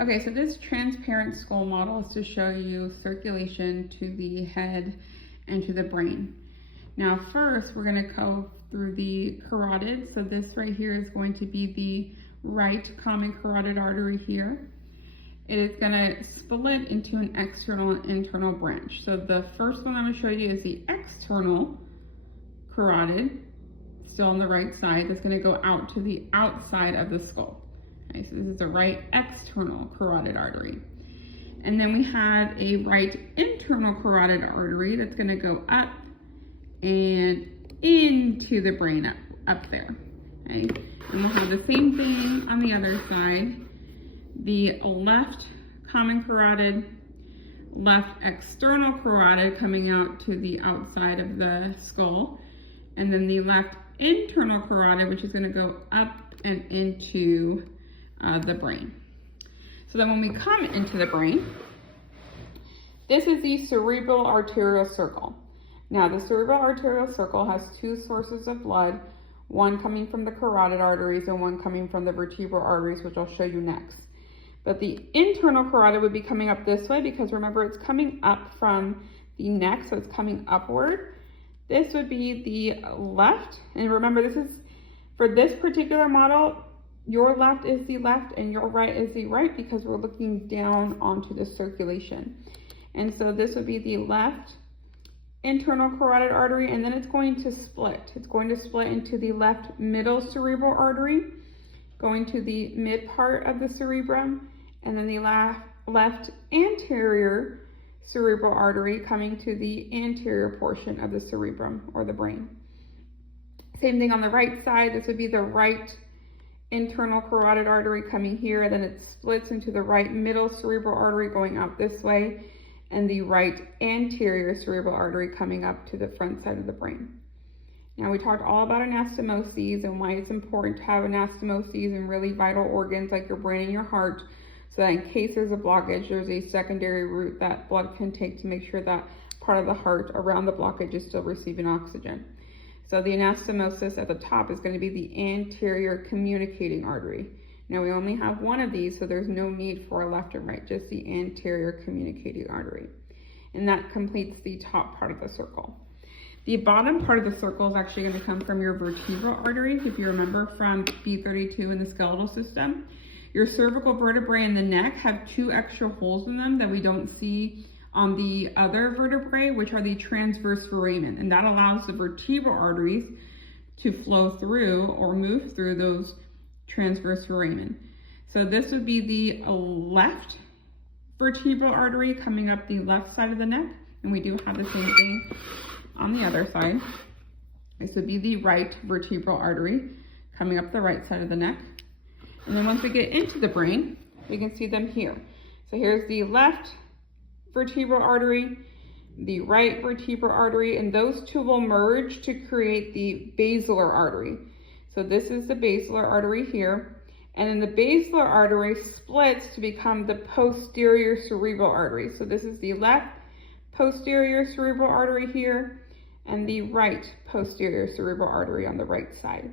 Okay, so this transparent skull model is to show you circulation to the head and to the brain. Now first, we're going to go through the carotid. So this right here is going to be the right common carotid artery here. It is going to split into an external and internal branch. So the first one I'm going to show you is the external carotid, still on the right side, that's going to go out to the outside of the skull. Okay, so this is the right external carotid artery. And then we have a right internal carotid artery that's going to go up and into the brain up there. Okay? And we'll have the same thing on the other side. The left common carotid, left external carotid coming out to the outside of the skull, and then the left internal carotid, which is going to go up and into the brain. So then when we come into the brain, this is the cerebral arterial circle. Now the cerebral arterial circle has two sources of blood, one coming from the carotid arteries and one coming from the vertebral arteries, which I'll show you next. But the internal carotid would be coming up this way because remember it's coming up from the neck, so it's coming upward. This would be the left, and remember this is, for this particular model, your left is the left and your right is the right because we're looking down onto the circulation. And so this would be the left internal carotid artery, and then it's going to split. It's going to split into the left middle cerebral artery, going to the mid part of the cerebrum, and then the left anterior cerebral artery coming to the anterior portion of the cerebrum or the brain. Same thing on the right side. This would be the right internal carotid artery coming here, then it splits into the right middle cerebral artery going out this way, and the right anterior cerebral artery coming up to the front side of the brain. Now we talked all about anastomoses and why it's important to have anastomoses in really vital organs like your brain and your heart, so that in case there's a blockage, there's a secondary route that blood can take to make sure that part of the heart around the blockage is still receiving oxygen. So the anastomosis at the top is going to be the anterior communicating artery. Now we only have one of these, so there's no need for a left and right, just the anterior communicating artery. And that completes the top part of the circle. The bottom part of the circle is actually going to come from your vertebral arteries. If you remember from B32 in the skeletal system, your cervical vertebrae and the neck have two extra holes in them that we don't see on the other vertebrae, which are the transverse foramen, and that allows the vertebral arteries to flow through or move through those transverse foramen. So this would be the left vertebral artery coming up the left side of the neck, and we do have the same thing on the other side. This would be the right vertebral artery coming up the right side of the neck. And then once we get into the brain, we can see them here. So here's the left vertebral artery, the right vertebral artery, and those two will merge to create the basilar artery. So this is the basilar artery here, and then the basilar artery splits to become the posterior cerebral artery. So this is the left posterior cerebral artery here, and the right posterior cerebral artery on the right side.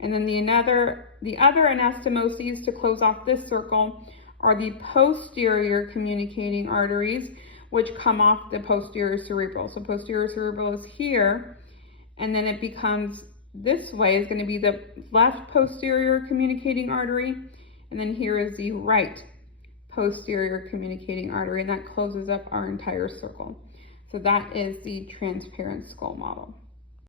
And then the other anastomoses to close off this circle are the posterior communicating arteries, which come off the posterior cerebral. So posterior cerebral is here, and then it becomes this way is going to be the left posterior communicating artery, and then here is the right posterior communicating artery, and that closes up our entire circle. So that is the transparent skull model.